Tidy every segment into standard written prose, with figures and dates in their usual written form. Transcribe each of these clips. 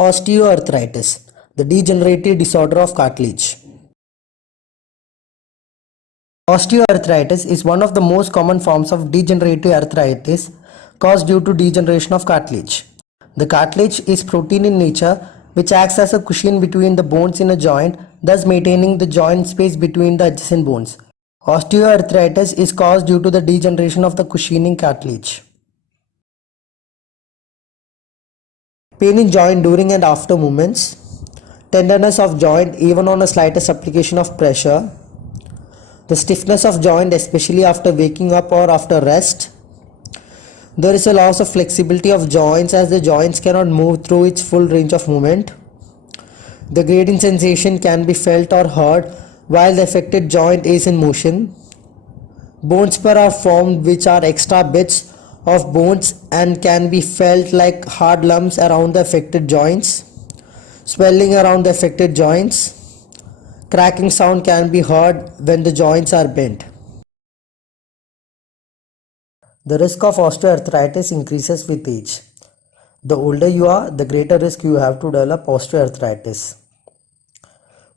Osteoarthritis, the degenerative disorder of cartilage. Osteoarthritis is one of the most common forms of degenerative arthritis caused due to degeneration of cartilage. The cartilage is protein in nature which acts as a cushion between the bones in a joint, thus maintaining the joint space between the adjacent bones. Osteoarthritis is caused due to the degeneration of the cushioning cartilage. Pain in joint during and after movements, tenderness of joint even on a slightest application of pressure, the stiffness of joint especially after waking up or after rest. There is a loss of flexibility of joints as the joints cannot move through its full range of movement. The grating sensation can be felt or heard while the affected joint is in motion. Bone spur are formed which are extra bits of bones and can be felt like hard lumps around the affected joints. Swelling around the affected joints. Cracking sound can be heard when the joints are bent. The risk of osteoarthritis increases with age. The older you are, the greater risk you have to develop osteoarthritis.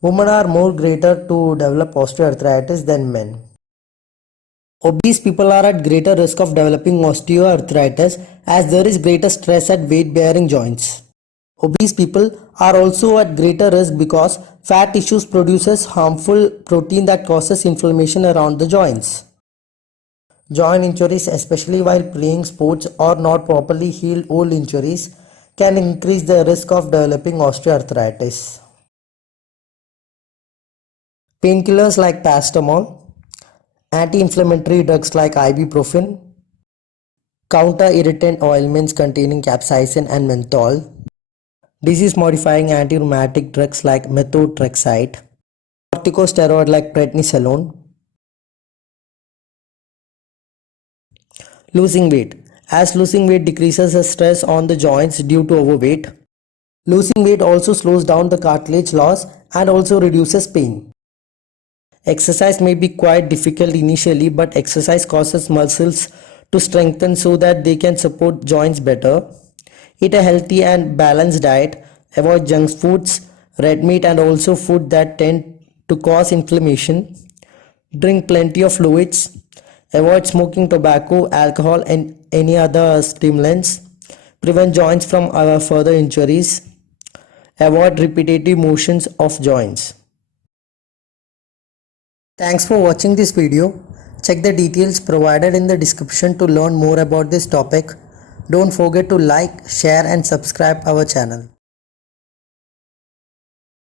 Women are more greater to develop osteoarthritis than men. Obese people are at greater risk of developing osteoarthritis as there is greater stress at weight-bearing joints. Obese people are also at greater risk because fat tissues produces harmful protein that causes inflammation around the joints. Joint injuries, especially while playing sports or not properly healed old injuries, can increase the risk of developing osteoarthritis. Painkillers like paracetamol, anti-inflammatory drugs like ibuprofen, counter-irritant ointments containing capsaicin and menthol, disease-modifying anti-rheumatic drugs like methotrexate, corticosteroid like prednisolone. Losing weight. As losing weight decreases the stress on the joints due to overweight, losing weight also slows down the cartilage loss and also reduces pain. Exercise may be quite difficult initially, but exercise causes muscles to strengthen so that they can support joints better. Eat a healthy and balanced diet. Avoid junk foods, red meat and also food that tend to cause inflammation. Drink plenty of fluids. Avoid smoking tobacco, alcohol and any other stimulants. Prevent joints from further injuries. Avoid repetitive motions of joints. Thanks for watching this video. Check the details provided in the description to learn more about this topic. Don't forget to like, share and subscribe our channel.